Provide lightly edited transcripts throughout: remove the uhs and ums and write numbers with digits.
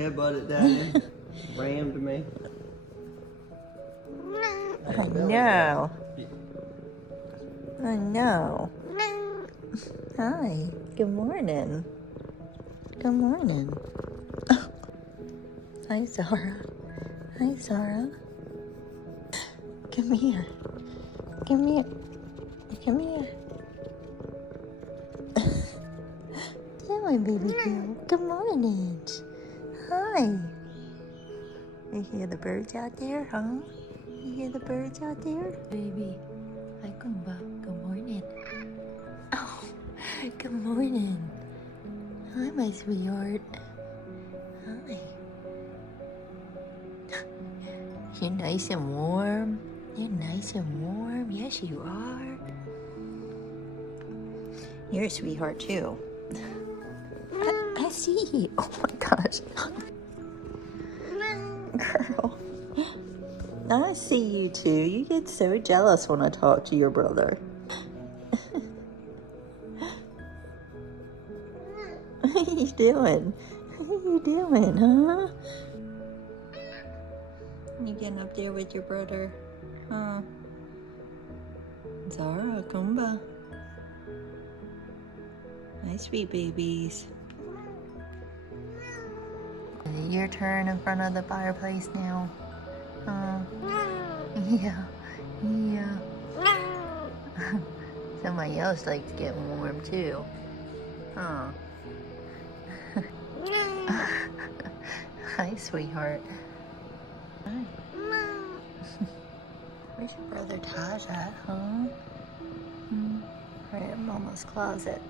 headbutted Daddy. Rammed me. I know. I know. Hi. Good morning. Good morning. Hi, Zara. Hi, Zara. Come here. Come here. Come here. There, my baby girl. Good morning. Hi. You hear the birds out there, huh? You hear the birds out there? Baby. Hi, Kumba. Good morning. Oh, good morning. Hi, my sweetheart. Hi. You're nice and warm. You're nice and warm. Yes, you are. You're a sweetheart, too. I see you. Oh, my gosh. Girl. I see you, too. You get so jealous when I talk to your brother. What are you doing? What are you doing, huh? You getting up there with your brother? Huh? Zara, Kumba. Hi, sweet babies. Is it your turn in front of the fireplace now? Huh? Yeah. Yeah. Somebody else likes getting warm too. Huh? Hi, sweetheart. Hi. Where's your brother Taj at, huh? Right in Mama's closet.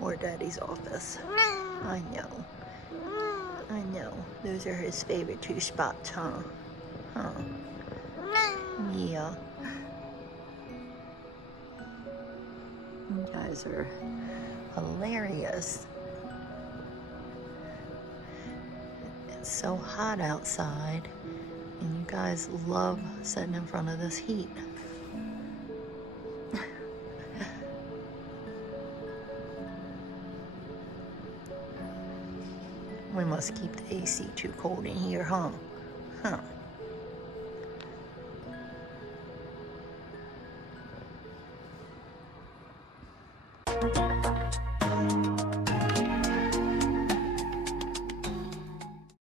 Or Daddy's office. I know. I know. Those are his favorite two spots, huh? Huh? Yeah. You guys are hilarious. It's so hot outside, and you guys love sitting in front of this heat. We must keep the AC too cold in here, huh? Huh?